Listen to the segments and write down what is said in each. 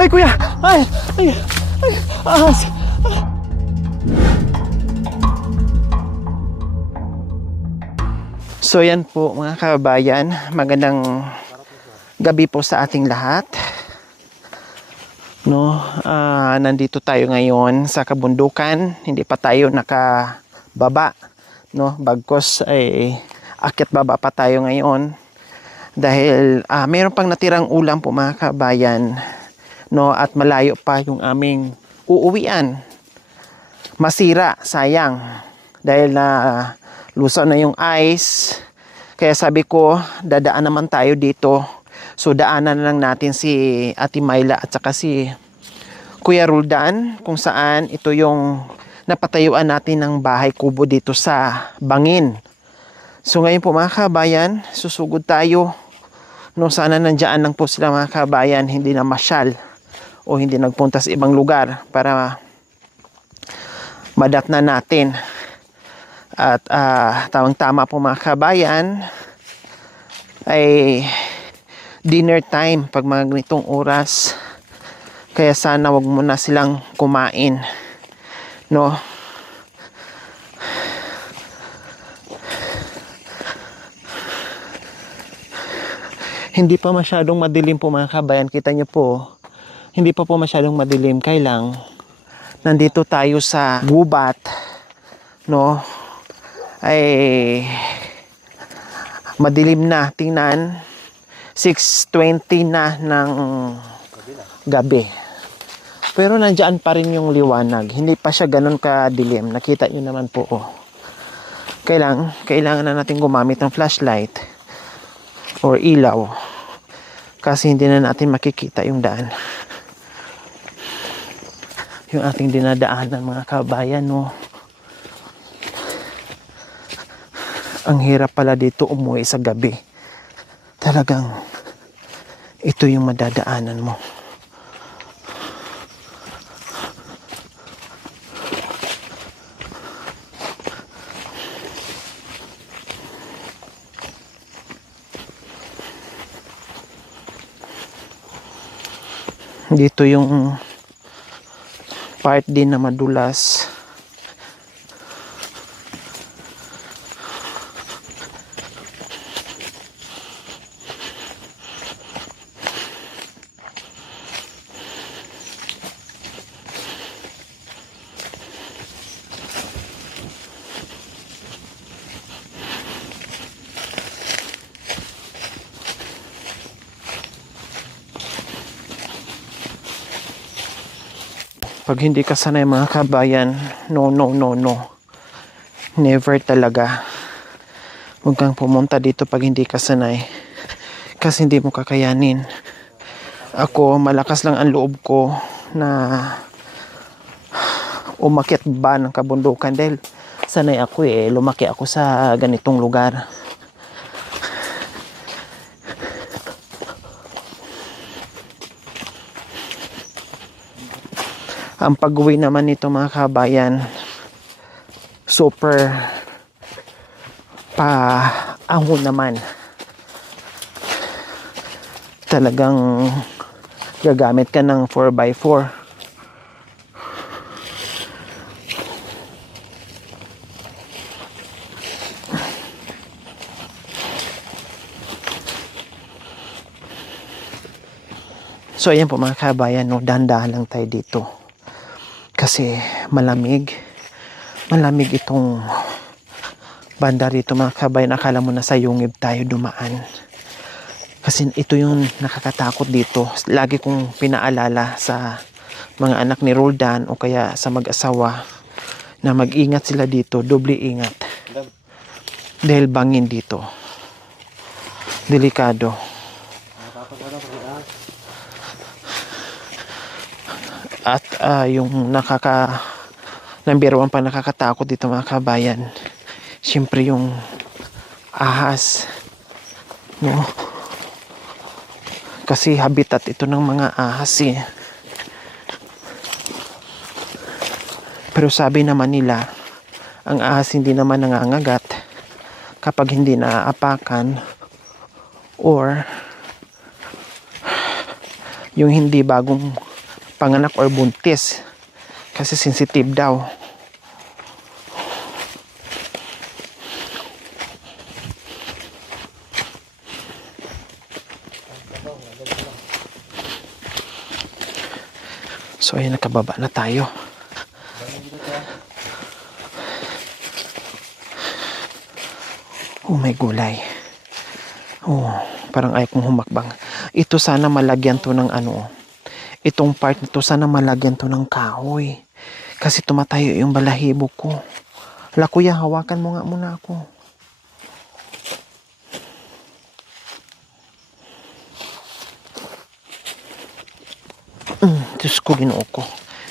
Ay, kuya! Ay! Ay! Ay! Ahas! So yan po mga kababayan, magandang gabi po sa ating lahat. No, nandito tayo ngayon sa kabundukan, hindi pa tayo nakababa, no, bagkos ay akyat baba pa tayo ngayon dahil mayroon pang natirang ulam po mga kabayan, no, at malayo pa yung aming uuwian. Masira, sayang dahil na lusaw na yung ice. Kaya sabi ko, dadaan naman tayo dito. So daanan lang natin si Ate Myla at saka si Kuya Roldan, kung saan ito yung napatayuan natin ng bahay kubo dito sa Bangin. So ngayon po mga kabayan, susugod tayo. No, sana nandiyan lang po sila mga kabayan, hindi na masyal o hindi nagpunta sa ibang lugar para madat na natin. At tamang-tama po mga kabayan ay dinner time pag mga ganitong oras. Kaya sana wag muna silang kumain, no? Hindi pa masyadong madilim po mga kabayan. Kita niyo po, hindi pa po masyadong madilim. Kailang nandito tayo sa gubat, no? Ay madilim na. Tingnan, 6:20 na ng gabi. Pero nandiyan pa rin yung liwanag. Hindi pa siya ganun kadilim. Nakita nyo naman po. Oh. Kailangan na natin gumamit ng flashlight or ilaw. Kasi hindi na natin makikita yung daan. Yung ating dinadaanan mga kabayan. No? Ang hirap pala dito umuwi sa gabi. Talagang ito yung madadaanan mo. Dito yung part din na madulas. Pag hindi ka sanay mga kabayan, no. Never talaga. Huwag kang pumunta dito pag hindi ka sanay. Kasi hindi mo kakayanin. Ako, malakas lang ang loob ko na umakyat ba ng kabundukan dahil sanay ako lumaki ako sa ganitong lugar. Ang pag-uwi naman nito mga kabayan, super paangon naman. Talagang gagamit ka ng 4x4. So ayan po mga kabayan, no, dahan-dahan lang tayo dito. Kasi malamig itong banda rito mga kabayan. Akala mo na sa Yungib tayo dumaan. Kasi ito yung nakakatakot dito. Lagi kong pinaalala sa mga anak ni Roldan o kaya sa mag-asawa na mag-ingat sila dito, doble ingat. Dahil bangin dito. Delikado. At yung number one pa nakakatakot dito mga kabayan, siyempre yung ahas, no? Kasi habitat ito ng mga ahas Pero sabi naman nila, ang ahas hindi naman nangangagat kapag hindi naaapakan or yung hindi bagong panganak or buntis. Kasi sensitive daw. So ayun, nakababa na tayo. Oh, may gulay. Oh, parang ayaw kong humakbang. Ito sana malagyan to ng ano. Itong part nito sana malagyan to ng kahoy. Kasi tumatayo yung balahibo ko. Hala kuya, hawakan mo nga muna ako. Diyos ko, Ginoo ko.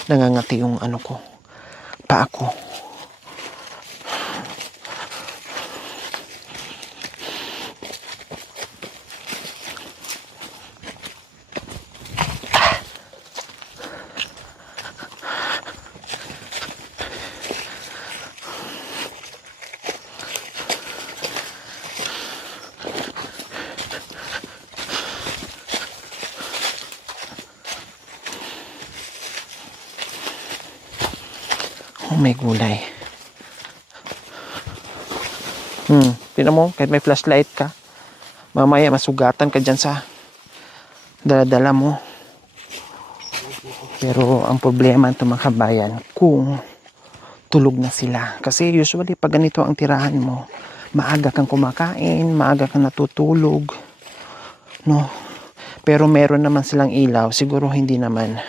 Nangangati yung ano ko. Paa ko. Oh, may gulay. Tingnan mo, kahit may flashlight ka, mamaya masugatan ka dyan sa dala-dala mo. Pero ang problema ito mga kabayan, kung tulog na sila. Kasi usually pag ganito ang tirahan mo, maaga kang kumakain, maaga kang natutulog. No? Pero meron naman silang ilaw, siguro hindi naman.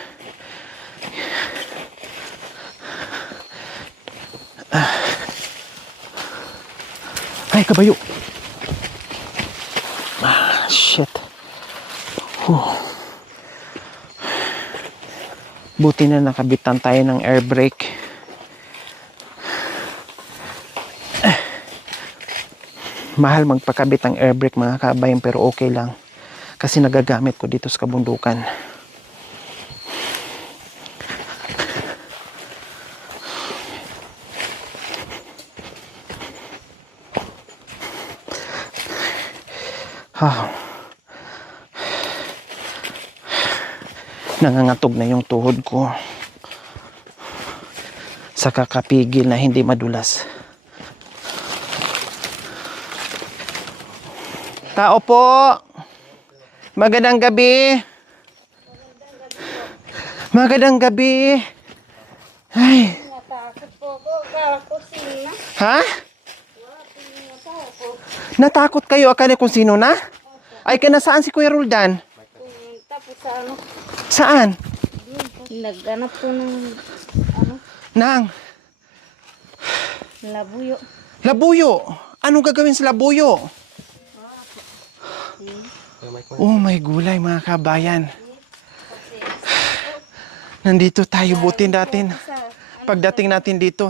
Ay, kabayo. Shit. Buti na nakabitan tayo ng air brake. Mahal magpakabit ang air brake mga kabayan, pero okay lang. Kasi nagagamit ko dito sa kabundukan. Nangangatog na yung tuhod ko sa kakapigil na hindi madulas. Tao po, magandang gabi. Magandang gabi. Ay, Natakot po ako. Akala ko sino na. ha? Wala po yung ako. Natakot kayo? Akala kung sino na? Ay, kanasaan si Kuya Roldan? Pumunta po sa ano. Saan? Nagganap po ng ano. Nang Labuyo. Labuyo. Anong gagawin sa Labuyo? Oh, may gulay mga kabayan. Nandito tayo, buti natin. Pagdating natin dito,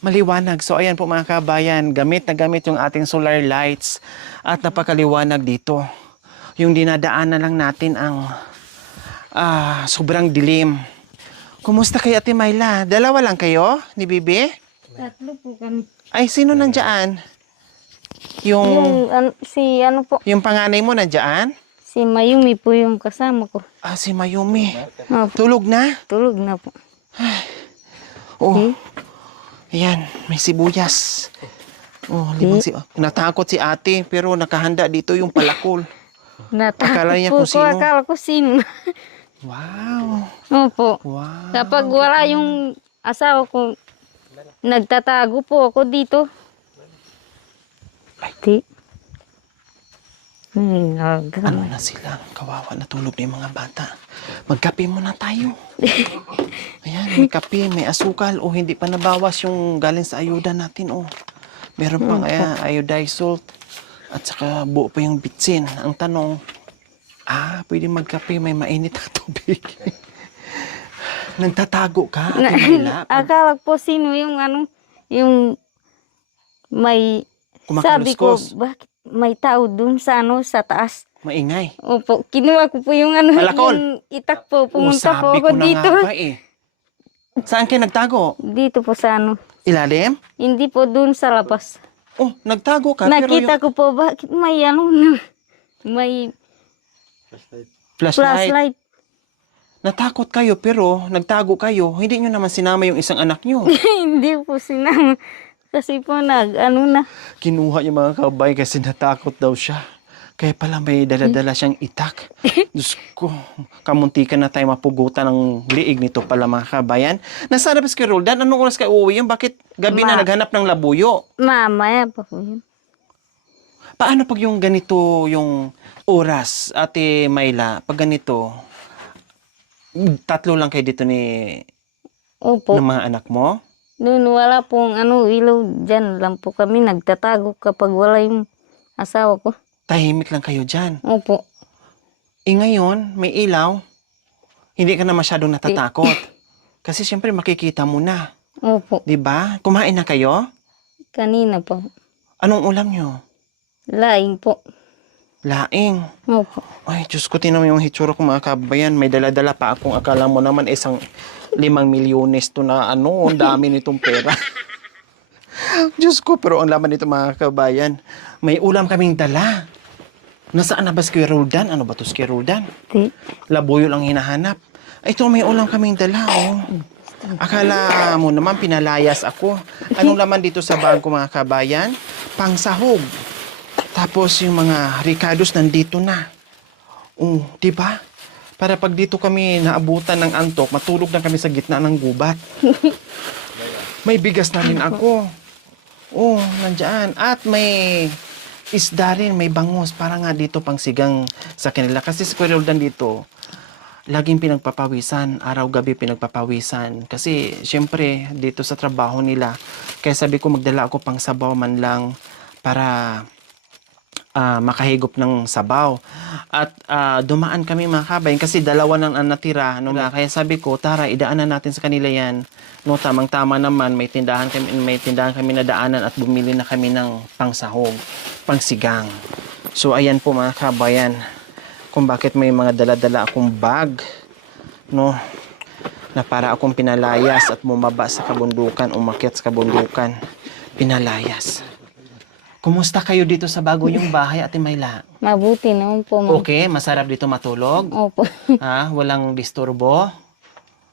maliwanag. So ayan po mga kabayan, gamit na gamit yung ating solar lights at napakaliwanag dito. Yung dinadaanan lang natin ang sobrang dilim. Kumusta kayo, Ate Myla? Dalawa lang kayo ni Bibi? Tatlo po kami. Ay, sino nandyan? Ano po. Yung panganay mo nandyan? Si Mayumi po yung kasama ko. Ah, si Mayumi. Opo, Tulog na? tulog na po. Oh, ayan, may sibuyas. Oh, natakot si ate, pero nakahanda dito yung palakol. Akala niya Natakot kung po ko. sino. Akala ko sino. Wow. Opo. Wow. Kapag wala yung asawa ko, nagtatago po ako dito. Di. Ano na sila? Kawawa, natulog na yung mga bata. Magkape muna tayo. Ayan, may kape, may asukal. O, hindi pa nabawas yung galing sa ayuda natin. O, meron pang iodized salt. At saka buo pa yung bitsin. Ang tanong, pwede magkape, may mainit na tubig. Nagtatago ka, Ate Myla? Akala po sino yung ano, yung may, sabi ko, Kumakaluskos. bakit may tao dun sa ano, sa taas. Maingay. Opo, kinuha ko po yung ano, Palakol. yung itak po, pumunta sabi po ako ko na dito. nga ba eh. Saan kayo nagtago? Dito po sa ano, Ilalim? hindi po dun sa labas. Oh, nagtago ka. Nakita pero ko po, bakit may ano na, may yung flashlight. flashlight. natakot kayo pero nagtago kayo. Hindi nyo naman sinama yung isang anak nyo. Hindi po sinama. Kasi po ano na. Kinuha yung mga kabay kasi natakot daw siya. Kaya pala may dala-dala siyang itak. Diyos ko, kamuntikan na tayo mapugutan ng liig nito pala mga kabayan. Nasaan na ba si Roldan? Anong oras ka uuwi yan? Bakit gabi na naghanap ng labuyo? Mamaya pa po yun. Paano pag yung ganito yung oras, Ate Mayla? Pag ganito, 3 lang kayo dito Opo. ng mga anak mo? Noon wala pong ilaw dyan lang po kami nagtatago kapag wala yung asawa ko. Tahimik lang kayo dyan. Opo. Ngayon, may ilaw, hindi ka na masyadong natatakot. Kasi siyempre makikita mo na. Opo. 'Di ba? Kumain na kayo? Kanina po. Anong ulam nyo? Laing po. Laing. Opo. Ay, Diyos ko, tinan mo yung hitsura ko mga kabayan. May dala-dala pa akong akala mo naman isang 5 milyones to na ang dami nitong pera. Diyos ko, pero ang laman nito mga kabayan, may ulam kaming dala. Nasaan na ba si Kuya Roldan? Ano ba to si Kuya Roldan? Labuyo lang hinahanap. Ay, ito may ulam kaming dala, oh. Akala mo naman pinalayas ako. Anong laman dito sa bag ko mga kabayan? Pangsahog. Tapos yung mga ricados nandito na. Oh, di ba? Para pag dito kami naabutan ng antok, matulog na kami sa gitna ng gubat. May bigas na rin ako. Oh, nandyan. At may isda rin, may bangus. Para nga dito pang sigang sa kanila. Kasi si Kuya Roldan dito, laging pinagpapawisan. Araw-gabi pinagpapawisan. Kasi, syempre, dito sa trabaho nila. Kaya sabi ko, magdala ako pang sabaw man lang para makahigop ng sabaw. At dumaan kami mga kabayan kasi 2 nang natira. No? Kaya sabi ko, tara, idaanan natin sa kanila yan. No, tamang-tama naman, may tindahan kami na daanan at bumili na kami ng pangsahog, pangsigang. So, ayan po mga kabayan, kung bakit may mga dala-dala akong bag, no, na para akong pinalayas at bumaba sa kabundukan, umakyat sa kabundukan, pinalayas. Kumusta kayo dito sa bago yung bahay, Ate Mayla? Mabuti naman po, ma'am. Okay, masarap dito matulog? Opo. Walang disturbo?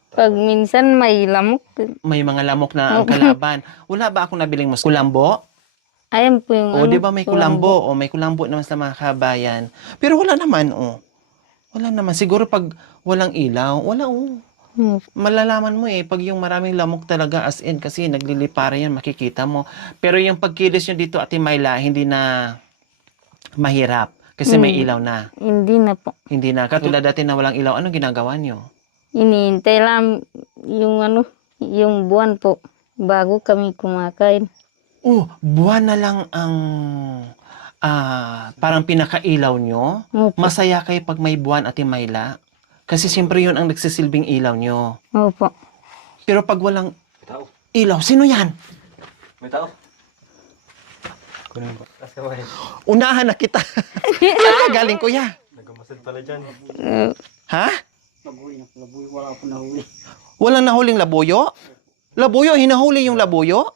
Pag minsan may lamok. May mga lamok na ang kalaban. Wala ba akong nabiling mas kulambo? Ayan po yung O, di ba may kulambo? O, may kulambo naman sa mga kabayan. Pero wala naman, Wala naman. Siguro pag walang ilaw, wala, Malalaman mo pag yung maraming lamok talaga as in kasi naglilipara yan, makikita mo. Pero yung pagkilis nyo dito, Ate Mayla, hindi na mahirap kasi may ilaw na. Hindi na po. Hindi na. Katulad dati na walang ilaw, anong ginagawa nyo? Iniintay lang yung buwan po bago kami kumakain. Buwan na lang ang parang pinakailaw nyo. Opo. Masaya kayo pag may buwan, Ate Mayla. Kasi siyempre yun ang nagsisilbing ilaw nyo. Opo. Pero pag walang ilaw, sino yan? May tao? Kunin ba? Unahan na kita. Galing kuya. Nagamasid pala dyan. Ha? Labuyo, wala po nahuli. Walang nahuling labuyo? Labuyo? Hinahuli yung labuyo?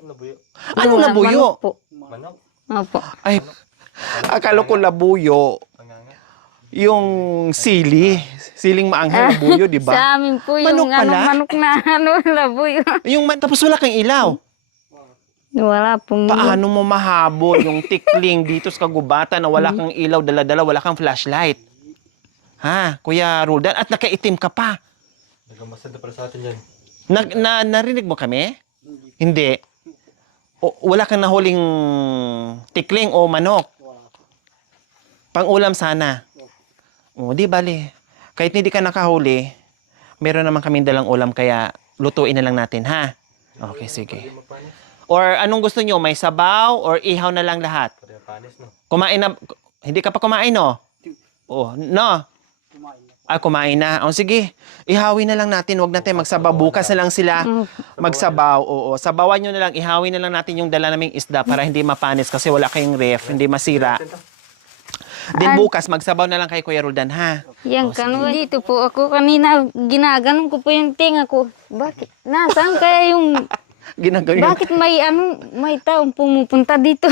Labuyo. Anong labuyo? Manok po. Manok. Opo. Ay, akala ko labuyo. Panganga. Yung siling maanghang labuyo, di ba? Sa amin po yung Manok pala? manok na labuyo. Tapos wala kang ilaw. Wala pong Paano mo mahabol yung tikling dito sa kagubatan na wala kang ilaw, dala-dala, wala kang flashlight? Ha, Kuya Roldan? At nakaitim ka pa. Nagamasid na pala sa atin dyan. Narinig mo kami? Hindi. Wala kang nahuling tikling o manok? Pang-ulam sana. Di bali. Kahit hindi ka nakahuli, meron naman kaming dalang ulam kaya lutuin na lang natin, ha? Okay, sige. Or anong gusto nyo? May sabaw or ihaw na lang lahat? Pare panis, no? Kumain na. Hindi ka pa kumain, no? No? Kumain na. Sige. Ihawin na lang natin. Huwag natin magsabaw. Bukas na lang sila magsabaw. Oo. Sabawan nyo na lang. Ihawin na lang natin yung dala naming isda para hindi mapanis kasi wala kayong ref. Hindi masira. Din bukas, magsabaw na lang kay Kuya Roldan, ha? Yan, dito po ako kanina, ginaganon ko po yung tinga ko. Bakit? Nasaan kaya yung... Ginagawa. Bakit may taong pumupunta dito?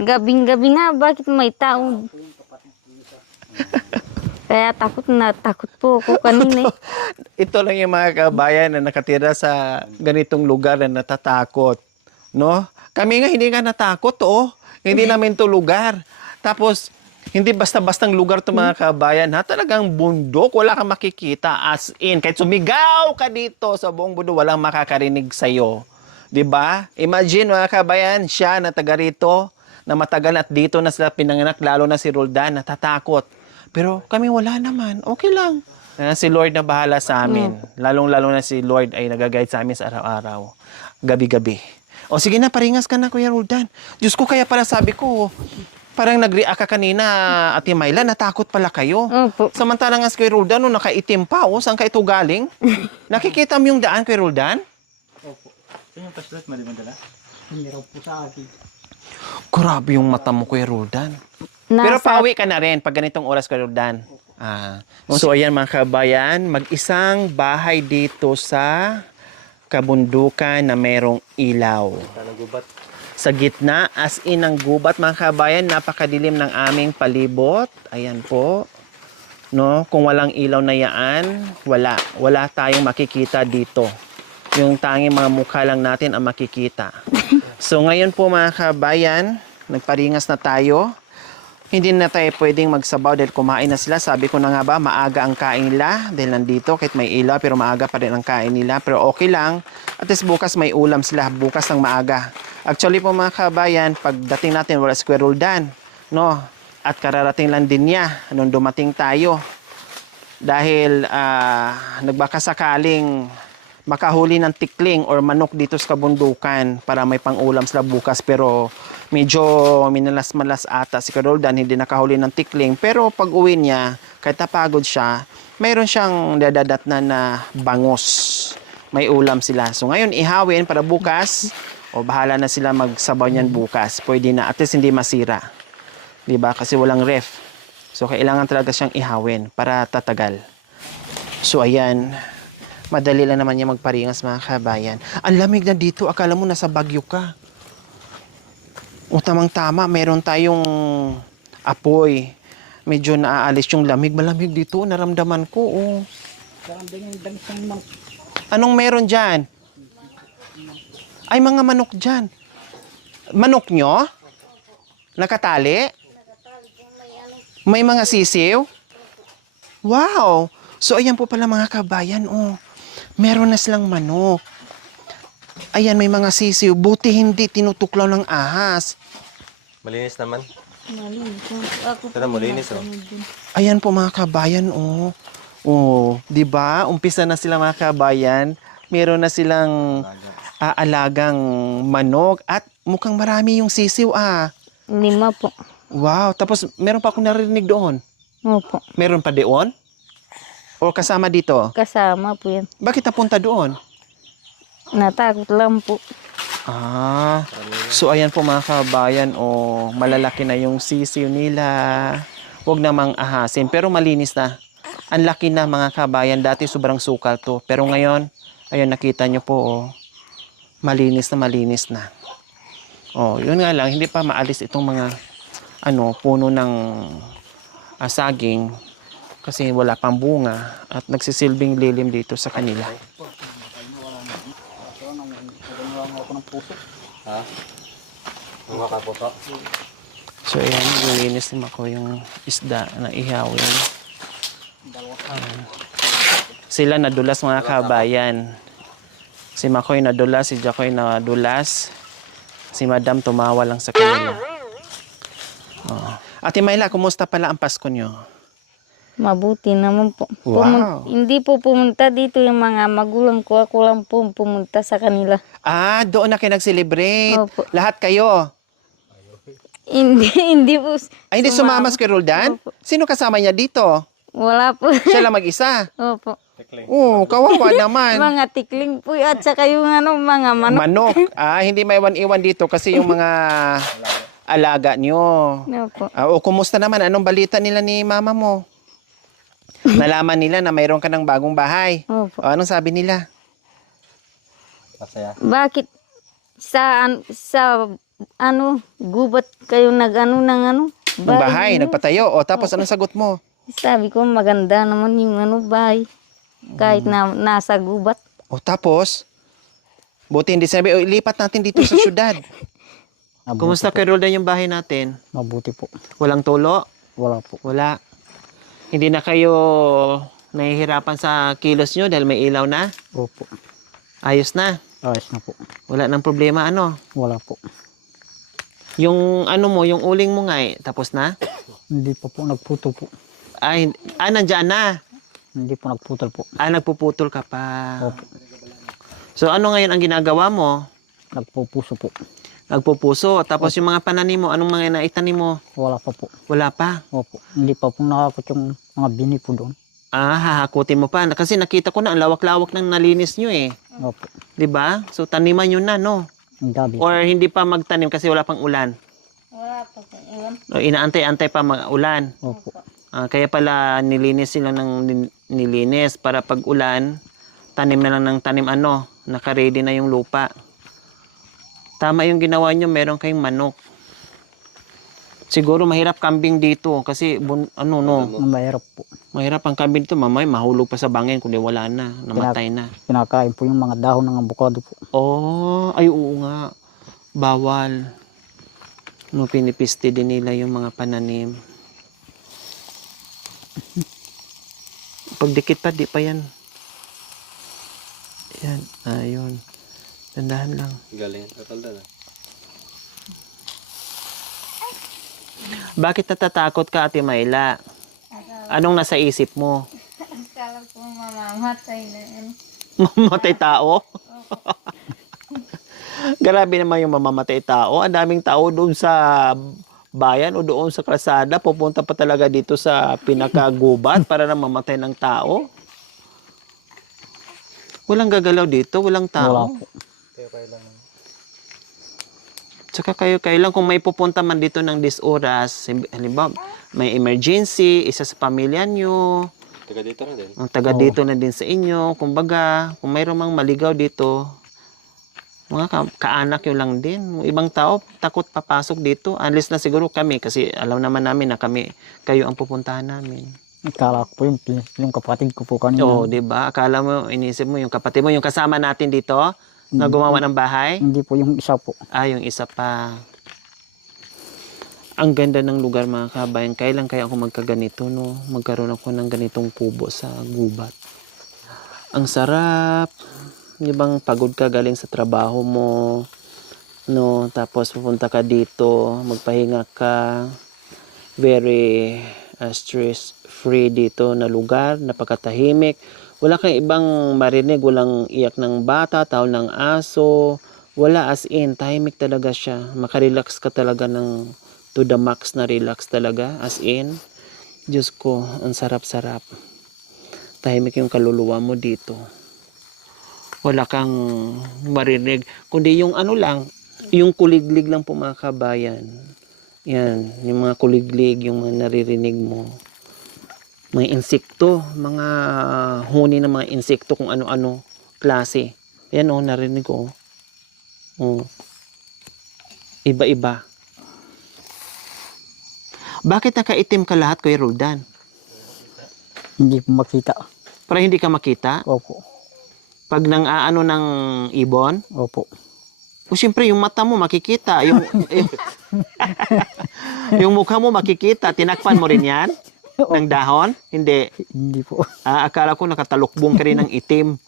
Gabing-gabi na, bakit may taong... Kaya takot po ako kanina. Ito lang yung mga kabayan na nakatira sa ganitong lugar na natatakot. No? Kami nga hindi nga natakot, oh. Hindi namin to lugar. Tapos, hindi basta-bastang lugar to mga kabayan, ha? Talagang bundok, wala kang makikita. As in, kahit sumigaw ka dito sa buong bundok, walang makakarinig sa'yo. 'Di ba? Imagine mga kabayan, siya na taga rito, na matagal at dito na sila pinanganak, lalo na si Roldan, natatakot. Pero kami wala naman, okay lang. Si Lord na bahala sa amin. Lalong-lalo na si Lord ay nag-guide sa amin sa araw-araw. Gabi-gabi. O sige na, paringas ka na, Kuya Roldan. Diyos ko, kaya pala sabi ko, parang nag-react ka kanina, Ate Myla, natakot pala kayo. Opo. Samantalang nga si Kuya Roldan, no, nakaitim pa, oh, saan ka ito galing? Nakikita mo yung daan, Kuya Roldan? Opo. Ito yung flashlight, mali mandala? Hindi raw po sa akin. Grabe yung mata mo, Kuya Roldan. Pero pauwi ka na rin pag ganitong oras, Kuya Roldan. So ayan mga kabayan, mag-isang bahay dito sa kabundukan na merong ilaw. Tanang gubat. Sa gitna, as in ang gubat mga kabayan, napakadilim ng aming palibot. Ayan po. No, kung walang ilaw na yaan, wala tayong makikita dito. Yung tanging mga mukha lang natin ang makikita. So ngayon po mga kabayan, nagparingas na tayo. Hindi na tayo pwedeng magsabaw dahil kumain na sila. Sabi ko na nga ba, maaga ang kain nila dahil nandito kahit may ilaw pero maaga pa rin ang kain nila. Pero okay lang. At least bukas may ulam sila. Bukas ng maaga. Actually po mga kabayan, pagdating natin wala si Kuya Roldan, no? At kararating lang din niya nung dumating tayo. Dahil nagbakasakaling makahuli ng tikling or manok dito sa kabundukan para may pang-ulam sila bukas. Pero medyo minalas-malas ata si Kuya Roldan, hindi nakahuli ng tikling. Pero pag uwi niya, kahit napagod siya, mayroon siyang dadadat na bangos. May ulam sila. So ngayon, ihawin para bukas. O bahala na sila magsabaw niyan bukas. Pwede na. At least hindi masira. Diba? Kasi walang ref. So kailangan talaga siyang ihawin para tatagal. So ayan. Madali lang naman niya magparingas mga kabayan. Ang lamig na dito. Akala mo nasa Baguio ka. O tamang-tama, meron tayong apoy. Medyo naaalis yung lamig. Malamig dito, naramdaman ko. Oh. Anong meron dyan? Ay, mga manok dyan. Manok nyo? Nakatali? May mga sisiw? Wow! So, ayan po pala mga kabayan. Oh. Meron na silang manok. Ayan, may mga sisiw. Buti hindi tinutuklaw ng ahas. Malinis naman. Malinis. Ako Ito na, malinis, oh. Ayan po mga kabayan, oh. Oh, 'di ba? Umpisa na sila mga kabayan. Meron na silang aalagang manok at mukhang marami yung sisiw, 5 po. Wow, tapos meron pa akong narinig doon. Opo. Meron pa doon? O kasama dito? Kasama po yan. Bakit napunta doon? Natakot lang po. So ayan po mga kabayan, oh, malalaki na yung sisiw nila. Huwag namang ahasin, pero malinis na. Ang laki na mga kabayan, dati sobrang sukal to. Pero ngayon, ayun nakita nyo po, oh, malinis na. Oh, yun nga lang, hindi pa maalis itong mga puno ng saging kasi wala pang bunga at nagsisilbing lilim dito sa kanila. Ha? Mga kapuso. So ayan, nilinis naman ko yung isda na ihawin. Sila nadulas mga kabayan. Si Makoy nadulas, si Jacoy nadulas. Si Madam tumawa lang sa kanila. Oh. Ate Myla, kumusta pala ang Pasko nyo? Mabuti naman po. Wow. Hindi po pumunta dito yung mga magulang ko. Ako lang po pumunta sa kanila. Doon na kayo nag-celebrate. Opo. Lahat kayo. Hindi po. Ay, hindi sumama si Roldan? Opo. Sino kasama niya dito? Wala po. Siya lang mag-isa. Opo. Kawawa naman. Mga tikling po at saka yung mga manok. Manok. Hindi may iwan-iwan dito kasi yung mga alaga nyo. Opo. Kumusta naman? Anong balita nila ni mama mo? Nalaman nila na mayroon ka ng bagong bahay. Opo. Anong sabi nila? Masaya. Bakit sa gubat kayo ng Ng bahay, nagpatayo. Tapos anong sagot mo? Sabi ko maganda naman yung ano bahay. Kahit na nasa gubat. O tapos, buti hindi sabi, o ilipat natin dito sa syudad. Kumusta kay Roldan yung bahay natin? Mabuti po. Walang tulo? Wala po. Wala. Hindi na kayo nahihirapan sa kilos nyo dahil may ilaw na? Opo. Ayos na. Ayos na po. Wala nang problema ano? Wala po. Yung ano mo, yung uling mo nga tapos na? Hindi pa po nagputo po. Ay, nandyan na. Hindi po nagputol po. Nagpuputol ka pa. Opo. So ano ngayon ang ginagawa mo? Nagpupuso po. Nagpupuso. Tapos yung mga pananim mo, anong mga naitanim mo? Wala pa po. Wala pa. Opo. Hindi pa po nakakot yung mga bini po doon. Hahakutin mo pa. Kasi nakita ko na, ang lawak-lawak ng nalinis nyo eh. Opo. 'Di ba? So taniman nyo na, no? Ang gabi. Or hindi pa magtanim kasi wala pang ulan. Wala pa po. Iwan. O inaantay-antay pa mag-ulan. Opo. Kaya pala nilinis sila ng nilinis para pag ulan, tanim na lang ng tanim naka-ready na yung lupa. Tama yung ginawa nyo, meron kayong manok. Siguro mahirap kambing dito kasi Mahirap po. mahirap ang kambing dito, mamay mahulog pa sa bangin kundi wala na, namatay na. Pinakain po yung mga dahon ng avocado po. Oh, ay oo nga. Bawal. Pinipiste din nila yung mga pananim. Pagdikit pa, di pa yan. Yan, ayun. Tandahan lang. Galing. Kakalda na. Bakit natatakot ka, Ate Mayla? Anong nasa isip mo? Akala ko mamamatay na yan. Mamamatay tao? Grabe naman yung mamamatay tao. Ang daming tao doon sa bayan o doon sa kalsada. Pupunta pa talaga dito sa pinakagubat para na mamatay ng tao. Walang gagalaw dito, walang Wala tao. po. Tsaka kailan kung may pupunta man dito ng oras, halimbawa, may emergency, isa sa pamilya nyo, Taga dito na din. ang taga dito na din sa inyo, kumbaga, kung mayroong mang maligaw dito, mga kaanak yun lang din. Yung ibang tao, takot papasok dito. Unless na siguro kami, kasi alam naman namin na kayo ang pupuntahan namin. Akala ko po yung kapatid ko po kanina. Oo, di ba? Akala mo, inisip mo, yung kapatid mo, yung kasama natin dito, na gumawa ng bahay. Hindi po yung isa po. Yung isa pa. Ang ganda ng lugar mga kabayan. Kailan kaya ako magkaganito, no? Magkaroon ako ng ganitong kubo sa gubat. Ang sarap. Di bang pagod ka galing sa trabaho mo, no? Tapos pupunta ka dito, magpahinga ka. Very stress-free dito na lugar, napakatahimik. Wala kang ibang marinig, walang iyak ng bata, tawa ng aso. Wala, as in, tahimik talaga siya. Makarelax ka talaga ng to the max na relax talaga, as in. Diyos ko, ang sarap-sarap. Tahimik yung kaluluwa mo dito. Wala kang marinig. Kundi yung lang, yung kuliglig lang po mga kabayan. Yan, yung mga kuliglig, yung mga naririnig mo. Mga insekto, mga huni ng mga insekto kung ano-ano klase. Yan narinig ko. Iba-iba. Bakit nakaitim ka lahat, Kuya Roldan? Hindi po makita. Para hindi ka makita? Opo. Pag nang aano ng ibon? Opo. O siyempre, yung mata mo makikita. Yung mukha mo makikita. Tinakpan mo rin yan? Ng dahon? Hindi. Hindi po. Akala ko nakatalukbong ka rin ng itim.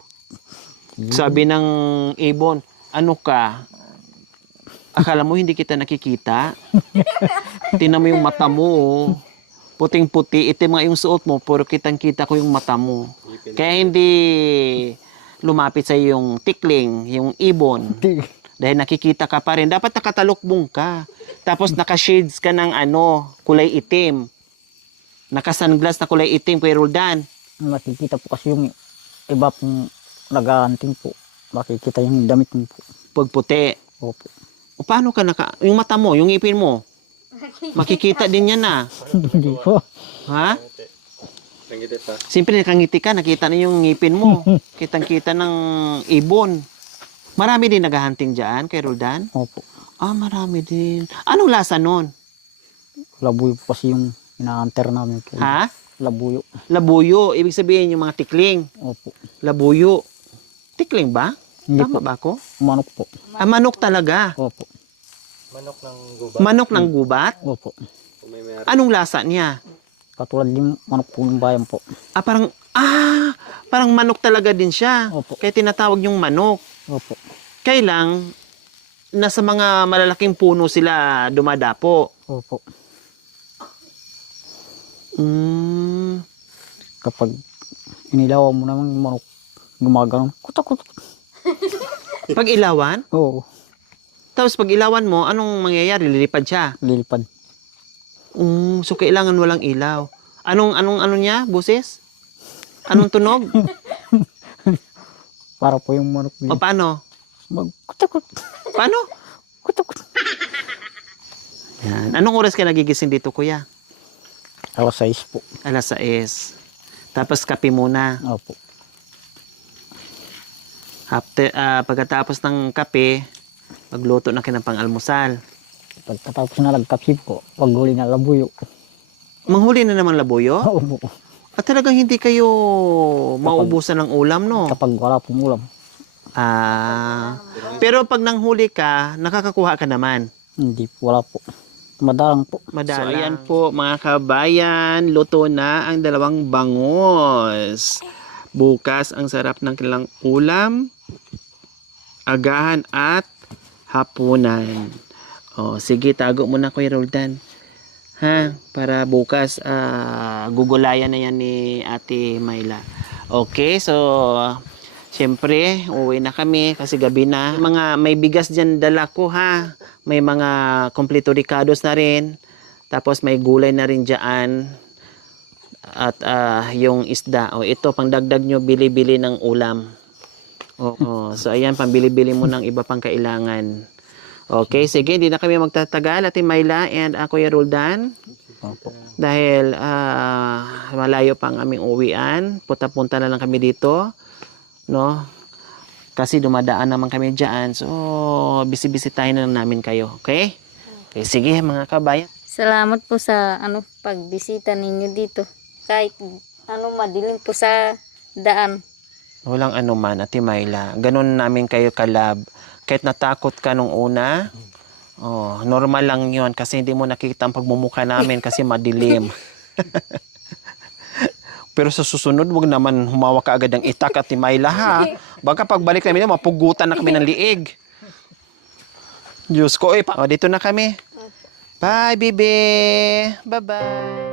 Sabi ng ibon, ano ka? Akala mo hindi kita nakikita? Tingnan mo yung mata mo. Puting-puti. Itim nga yung suot mo, pero kitang-kita ko yung mata mo. Kaya hindi lumapit sa yung tikling, yung ibon. Dahil nakikita ka pa rin. Dapat nakatalukbong ka. Tapos naka-shades ka ng kulay itim. Naka-sunglass na kulay itim, Kuya Roldan. Makikita po kasi yung iba pong nag-aanting po. Makikita yung damit mo po. Pagputi. Opo. O paano ka yung mata mo, yung ngipin mo? Makikita din yan na. Hindi po. Ha? Nangiti pa. Siyempre nakangiti ka, nakita na yung ngipin mo. Kitang-kita ng ibon. Marami din naghahunting dyan, kay Roldan? Opo. Marami din. Anong lasa nun? Laboy po kasi yung ina-hunter namin. Ha? labuyo. Labuyo, ibig sabihin yung mga tikling. Opo. Labuyo. Tikling ba? Hindi Tama po. ba ako? Manok po. Ah, manok talaga. Opo. Manok ng gubat? Opo. Anong lasa niya? Katulad yung manok po ng bayan po. Parang manok talaga din siya. Opo. Kaya tinatawag yung manok. Opo. Kailang nasa mga malalaking puno sila dumadapo. Opo. Mm. Kapag inilawan mo naman yung manok, gumagano. Kutak. Pag ilawan? Oo. Tapos pag ilawan mo, anong mangyayari? Lilipad siya. Lilipad. So kailangan walang ilaw. Anong ano niya, buses? Anong tunog? Para po yung manok O paano? kutak. Paano? Kutak. Yan. Anong oras ka nagigising dito, kuya? Alas 6 po. Alas 6. Tapos kape muna. Opo. After, pagkatapos ng kape, magluto na kayo ng pang-almusal. Pagkatapos na nagkapsip po, paghuli na labuyo. Manghuli na naman labuyo? Opo. At talagang hindi kayo maubusan ng ulam, no? Kapag wala pong ulam. Pero pag nanghuli ka, nakakakuha ka naman. Hindi po, wala po. Madalang po. Madalang. So, ayan po, mga kabayan, luto na ang dalawang bangos. Bukas, ang sarap ng kanilang ulam, agahan at hapunan. O, sige, tago muna Kuya Roldan. Ha? Para bukas, gugulayan na yan ni Ate Myla. Okay, so, siyempre, uwi na kami kasi gabi na. May bigas dyan dala ko, ha? May mga kompleto ricados na rin. Tapos may gulay na rin dyan. At yung isda. O, ito, pangdagdag nyo, bili-bili ng ulam. So, ayan, pambili-bili mo ng iba pang kailangan. Okay, sige, hindi na kami magtatagal. Ate Myla and Kuya Roldan. Opo. Dahil malayo pa ang aming uwian. Punta-punta na lang kami dito. No? Kasi dumadaan naman kami dyan. So, bisi-bisitahin na lang namin kayo. Okay? Okay, sige mga kabayan. Salamat po sa pagbisita ninyo dito. Kahit madilim po sa daan. Walang anuman, Ate Myla. Ganun namin kayo kalab. Kahit natakot ka nung una, normal lang yun kasi hindi mo nakikita ang pagmumukha namin kasi madilim. Pero sa susunod, wag naman humawak ka agad ng itak, Ate Myla, ha? Baka pagbalik namin, mapugutan na kami ng liig. Diyos ko, dito na kami. Bye, baby. Bye-bye.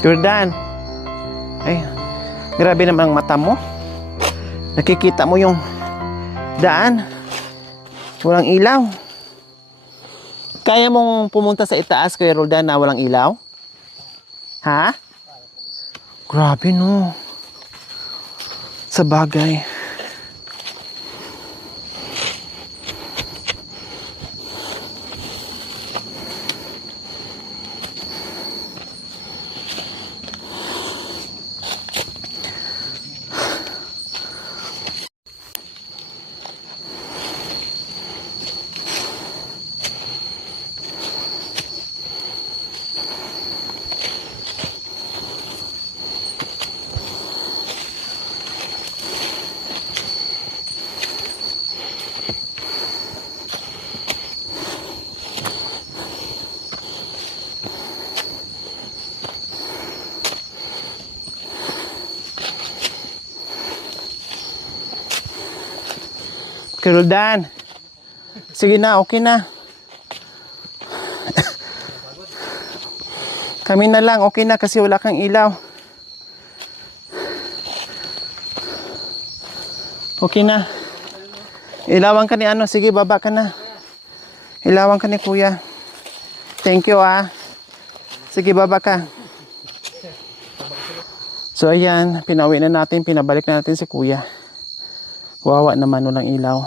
Jordan, ay, grabe naman ang mata mo. Nakikita mo yung daan. Walang ilaw. Kaya mong pumunta sa itaas, Kuya Roldan, na walang ilaw? Ha? Grabe, no. Sa bagay. Kuya Roldan, sige na, okay na. Kami na lang, okay na kasi wala kang ilaw. Okay na. Ilawan ka ni ano, sige baba ka na. Ilawan ka ni kuya. Thank you ah. Sige baba ka. So ayan, pinauwi na natin, pinabalik na natin si kuya. Wawa naman walang ilaw.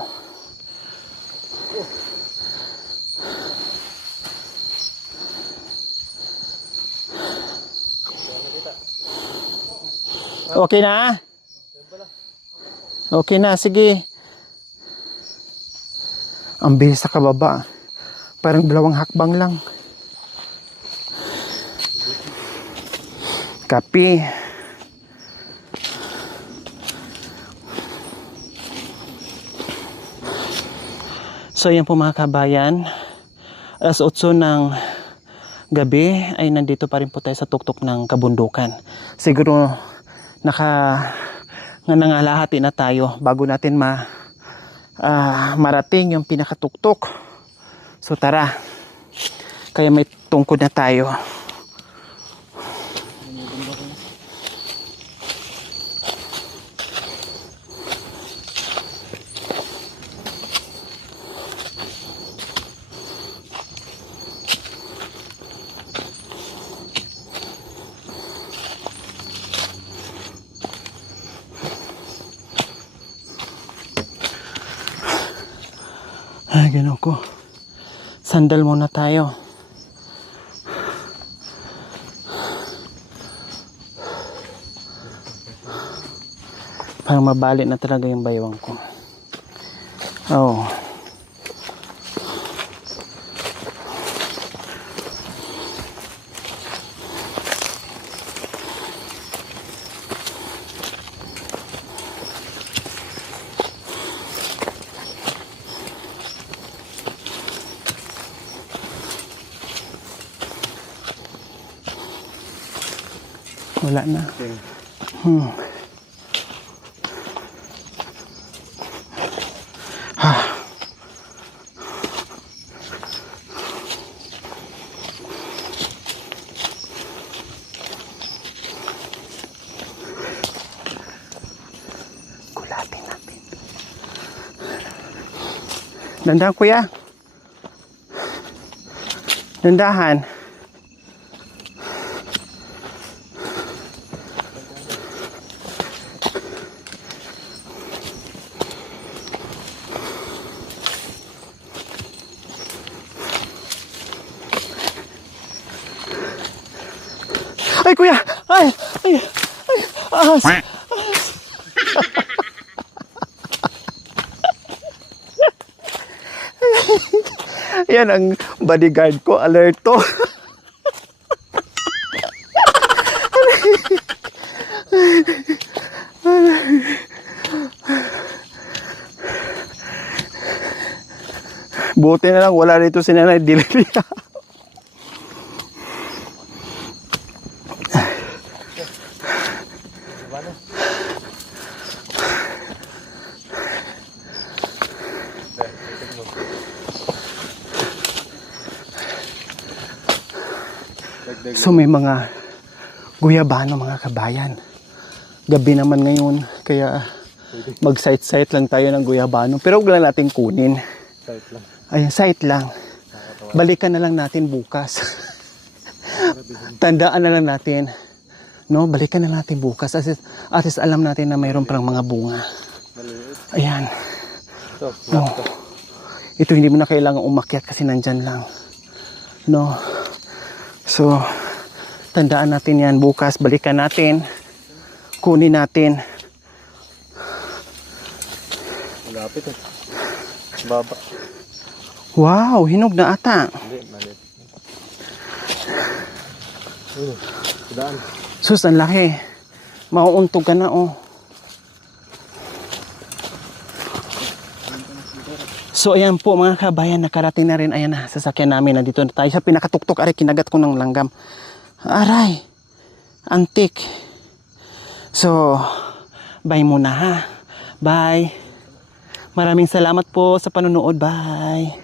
Okay na? Okay na, sige. Ang bilis sa kababa. Parang dalawang hakbang lang. Kapi. So yan po mga kabayan. Alas 8 ng gabi ay nandito pa rin po tayo sa tuktok ng kabundukan. Siguro nangangalahati na tayo bago natin marating yung pinakatuktok. So tara, kaya may tungkod na tayo. Ay, ganun ko. Sandal muna tayo. Parang mabalik na talaga yung baywang ko. Oh. Wala na. Kulapin natin. Dandahan kuya. Dandahan. Ay kuya! Ay! Ay! Ay! Ahas! Yan ang bodyguard ko, alerto. Buti na lang wala rito si Nanay Dilia. So may mga guyabano mga kabayan. Gabi naman ngayon, kaya mag-sight-sight lang tayo ng guyabano. Pero huwag lang natin kunin. Sight lang. Ayan, sight lang. Balikan na lang natin bukas. Tandaan na lang natin. No, balikan na natin bukas. At least alam natin na mayroon parang mga bunga. Ayan. No. Ito hindi mo na kailangan umakyat kasi nandyan lang. No. So, tandaan natin yan bukas. Balikan natin. Kunin natin. Malapit eh. Baba. Wow, hinog na ata. Hindi, malit. Kudaan. Sus, ang laki. Mauuntog ka na, oh. So, ayan po mga kabayan, nakarating na rin. Ayan na, sasakyan namin. Nandito na tayo sa pinakatuktok. Aray, kinagat ko ng langgam. Aray, antik. So, bye muna ha. Bye. Maraming salamat po sa panonood. Bye.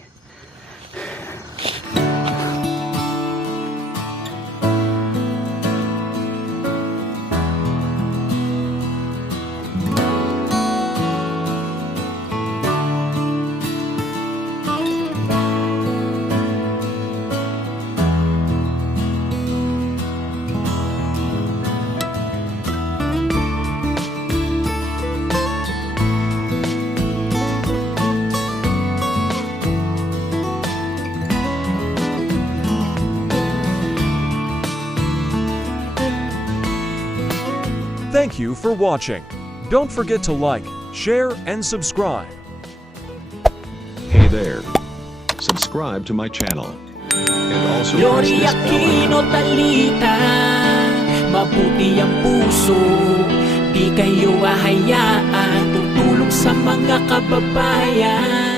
Thank you for watching. Don't forget to like, share, and subscribe. Hey there. Subscribe to my channel. And also press Lori this bell Aquino icon. Talita, mabuti ang puso, di kayo hahayaan, tutulong sa mga kababayan.